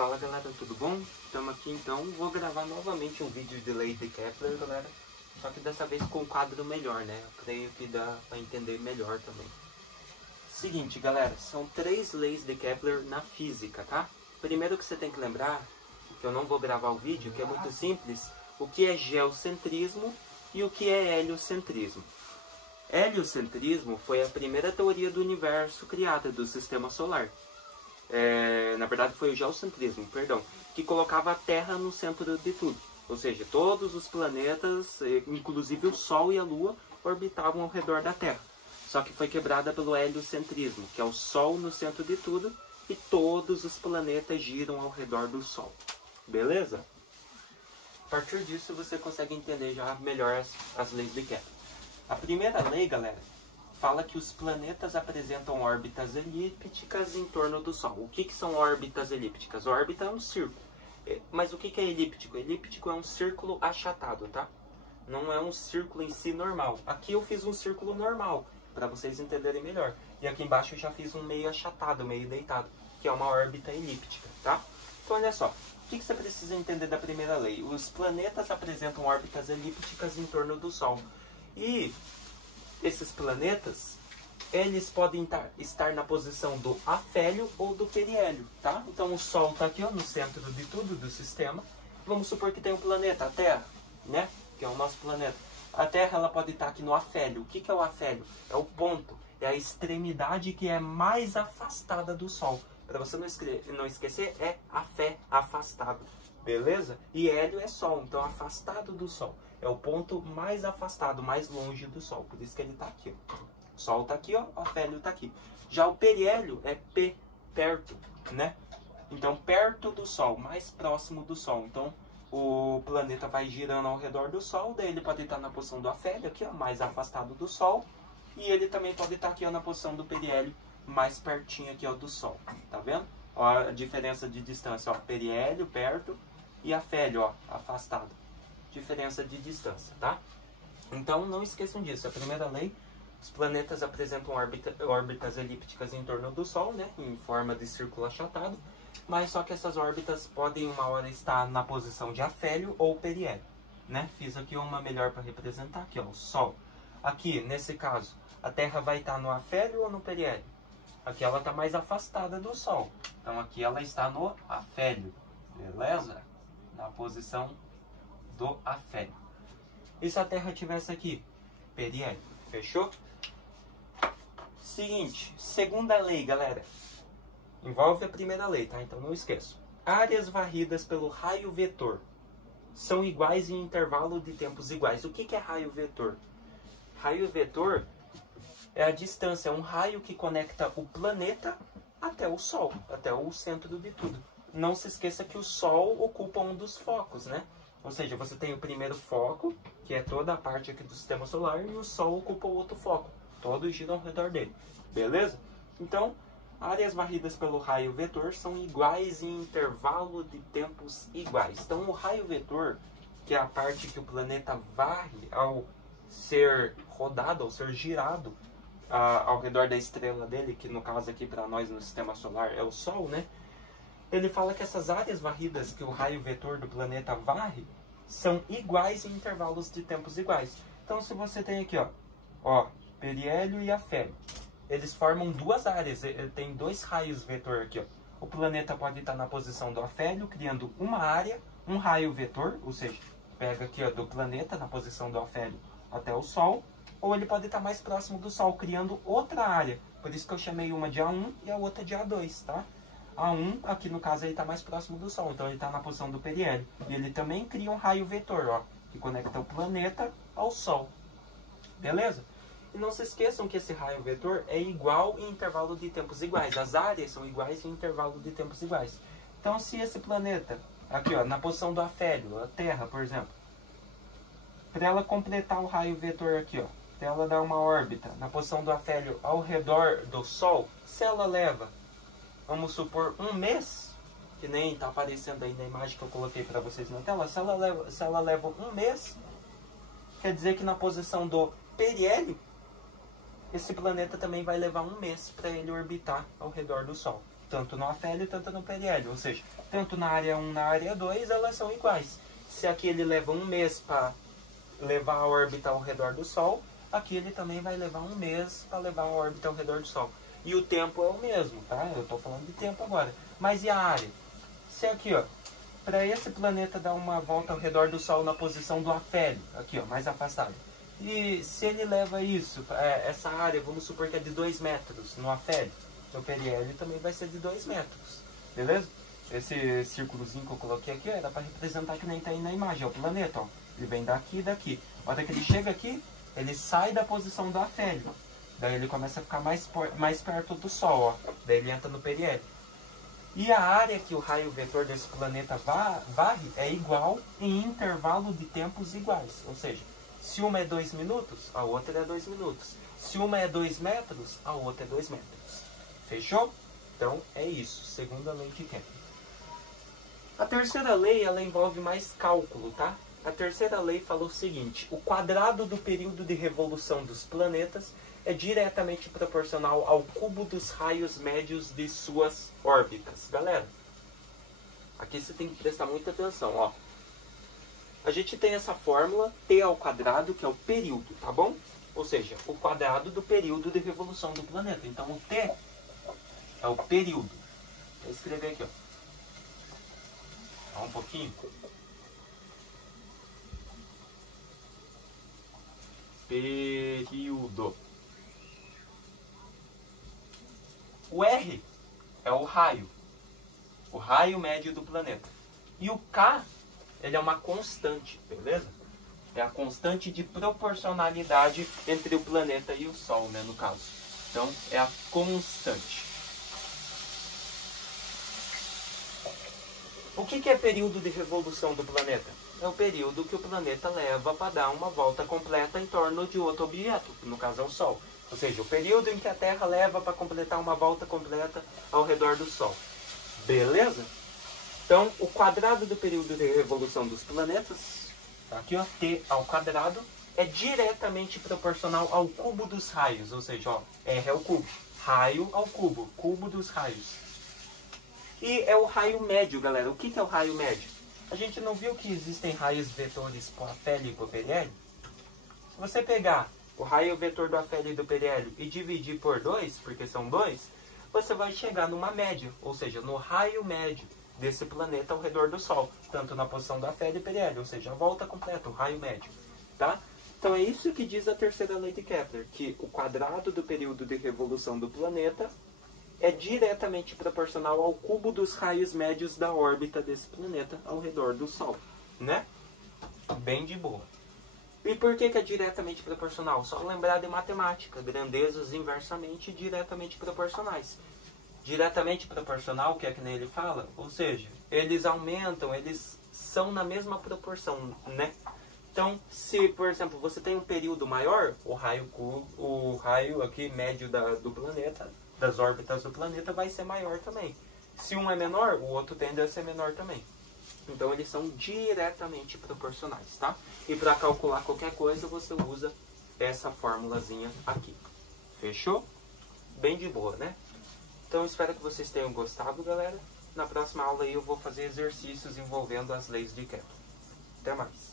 Fala galera, tudo bom? Estamos aqui então, vou gravar novamente um vídeo de lei de Kepler, galera. Só que dessa vez com um quadro melhor, né? Eu creio que dá para entender melhor também. Seguinte galera, são 3 leis de Kepler na física, tá? Primeiro que você tem que lembrar, que eu não vou gravar o vídeo, que é muito simples, o que é geocentrismo e o que é heliocentrismo. Heliocentrismo foi a primeira teoria do universo criada do sistema solar. Na verdade foi o geocentrismo, perdão, que colocava a Terra no centro de tudo. Ou seja, todos os planetas, inclusive o Sol e a Lua, orbitavam ao redor da Terra. Só que foi quebrada pelo heliocentrismo, que é o Sol no centro de tudo e todos os planetas giram ao redor do Sol. Beleza? A partir disso você consegue entender já melhor as leis de Kepler. A primeira lei, galera, fala que os planetas apresentam órbitas elípticas em torno do Sol. O que são órbitas elípticas? Órbita é um círculo. Mas o que é elíptico? Elíptico é um círculo achatado, tá? Não é um círculo em si normal. Aqui eu fiz um círculo normal, para vocês entenderem melhor. E aqui embaixo eu já fiz um meio achatado, meio deitado, que é uma órbita elíptica, tá? Então olha só, o que você precisa entender da primeira lei? Os planetas apresentam órbitas elípticas em torno do Sol. E esses planetas, eles podem estar na posição do afélio ou do periélio, tá? Então o Sol está aqui, ó, no centro de tudo, do sistema. Vamos supor que tem um planeta, a Terra, né? Que é o nosso planeta. A Terra, ela pode estar aqui no afélio. O que é o afélio? É o ponto, é a extremidade que é mais afastada do Sol. Para você não esquecer, é afastado, beleza? E hélio é Sol, então afastado do Sol. É o ponto mais afastado, mais longe do Sol. Por isso que ele está aqui, ó. O Sol está aqui, ó. O afélio está aqui. Já o periélio é perto, né? Então, perto do Sol, mais próximo do Sol. Então, o planeta vai girando ao redor do Sol. Daí ele pode estar na posição do afélio, aqui, ó, mais afastado do Sol. E ele também pode estar aqui, ó, na posição do periélio, mais pertinho aqui, ó, do Sol. Tá vendo? Ó, a diferença de distância, ó. Periélio, perto. E afélio, ó, afastado. Diferença de distância, tá? Então não esqueçam disso. A primeira lei, os planetas apresentam órbitas elípticas em torno do Sol, né? Em forma de círculo achatado. Mas só que essas órbitas podem uma hora estar na posição de afélio ou periélio, né? Fiz aqui uma melhor para representar, aqui ó, o Sol. Aqui, nesse caso, a Terra vai estar no afélio ou no periélio? Aqui ela está mais afastada do Sol. Então aqui ela está no afélio, beleza? Na posição do afélio. E se a Terra tivesse aqui? Periélio. Fechou? Seguinte, segunda lei, galera. Envolve a primeira lei, tá? Então não esqueçam. Áreas varridas pelo raio vetor são iguais em intervalo de tempos iguais. O que é raio vetor? Raio vetor é a distância, é um raio que conecta o planeta até o Sol, até o centro de tudo. Não se esqueça que o Sol ocupa um dos focos, né? Ou seja, você tem o primeiro foco, que é toda a parte aqui do sistema solar, e o Sol ocupa o outro foco. Todos giram ao redor dele. Beleza? Então, áreas varridas pelo raio vetor são iguais em intervalo de tempos iguais. Então, o raio vetor, que é a parte que o planeta varre ao ser rodado, ao ser girado ao redor da estrela dele, que no caso aqui para nós no sistema solar é o Sol, né? Ele fala que essas áreas varridas que o raio vetor do planeta varre são iguais em intervalos de tempos iguais. Então, se você tem aqui, ó, periélio e afélio, eles formam duas áreas, tem 2 raios vetor aqui, ó. O planeta pode estar na posição do afélio, criando uma área, um raio vetor, ou seja, pega aqui, ó, do planeta na posição do afélio até o Sol, ou ele pode estar mais próximo do Sol, criando outra área. Por isso que eu chamei uma de A1 e a outra de A2, tá? A1, aqui no caso, ele está mais próximo do Sol, então ele está na posição do periélio. E ele também cria um raio vetor, ó, que conecta o planeta ao Sol. Beleza? E não se esqueçam que esse raio vetor é igual em intervalo de tempos iguais. As áreas são iguais em intervalo de tempos iguais. Então, se esse planeta, aqui ó, na posição do afélio, a Terra, por exemplo, para ela completar o raio vetor aqui, ó, para ela dar uma órbita na posição do afélio ao redor do Sol, se ela leva, vamos supor, um mês, que nem está aparecendo aí na imagem que eu coloquei para vocês na tela, se ela leva um mês, quer dizer que na posição do periélio, esse planeta também vai levar um mês para ele orbitar ao redor do Sol. tanto no afélio tanto no periélio. Ou seja, tanto na área 1 na área 2, elas são iguais. Se aqui ele leva um mês para levar a órbita ao redor do Sol, aqui ele também vai levar um mês para levar a órbita ao redor do Sol. E o tempo é o mesmo, tá? Eu estou falando de tempo agora. Mas e a área? Se aqui, ó, para esse planeta dar uma volta ao redor do Sol na posição do afélio, aqui, ó, mais afastado. E se ele leva isso, essa área, vamos supor que é de 2 metros no afélio, no periélio também vai ser de 2 metros, beleza? Esse círculozinho que eu coloquei aqui era para representar que nem está aí na imagem, é o planeta, ó. Ele vem daqui e daqui. A hora que ele chega aqui, ele sai da posição do afélio. Daí ele começa a ficar mais perto do Sol, ó. Daí ele entra no periélio. E a área que o raio vetor desse planeta varre é igual em intervalo de tempos iguais. Ou seja, se uma é 2 minutos, a outra é 2 minutos. Se uma é 2 metros, a outra é 2 metros. Fechou? Então é isso, segunda lei de Kepler. A terceira lei, ela envolve mais cálculo, tá? A terceira lei fala o seguinte: o quadrado do período de revolução dos planetas é diretamente proporcional ao cubo dos raios médios de suas órbitas. Galera, aqui você tem que prestar muita atenção, ó. A gente tem essa fórmula T ao quadrado, que é o período, tá bom? Ou seja, o quadrado do período de revolução do planeta. Então o T é o período. Vou escrever aqui, ó. Só um pouquinho. Período. O R é o raio médio do planeta. E o K, ele é uma constante, beleza? É a constante de proporcionalidade entre o planeta e o Sol, né, no caso. Então, é a constante. O que é período de revolução do planeta? É o período que o planeta leva para dar uma volta completa em torno de outro objeto, no caso é o Sol. Ou seja, o período em que a Terra leva para completar uma volta completa ao redor do Sol. Beleza? Então, o quadrado do período de revolução dos planetas, aqui ó, T ao quadrado, é diretamente proporcional ao cubo dos raios. Ou seja, ó, R é o cubo, raio ao cubo, cubo dos raios. E é o raio médio, galera. O que é o raio médio? A gente não viu que existem raios vetores para o afélio e para o periélio? Se você pegar o raio vetor do afélio e do periélio e dividir por 2, porque são 2, você vai chegar numa média, ou seja, no raio médio desse planeta ao redor do Sol, tanto na posição do afélio e periélio, ou seja, a volta completa, o raio médio, tá? Então é isso que diz a terceira lei de Kepler, que o quadrado do período de revolução do planeta é diretamente proporcional ao cubo dos raios médios da órbita desse planeta ao redor do Sol, né? Bem de boa. E por que é diretamente proporcional? Só lembrar de matemática, grandezas inversamente diretamente proporcionais. Diretamente proporcional, que é que nem ele fala, ou seja, eles aumentam, eles são na mesma proporção, né? Então, se, por exemplo, você tem um período maior, o raio aqui médio do planeta, das órbitas do planeta, vai ser maior também. Se um é menor, o outro tende a ser menor também. Então, eles são diretamente proporcionais, tá? E para calcular qualquer coisa, você usa essa formulazinha aqui. Fechou? Bem de boa, né? Então, espero que vocês tenham gostado, galera. Na próxima aula aí eu vou fazer exercícios envolvendo as leis de Kepler. Até mais.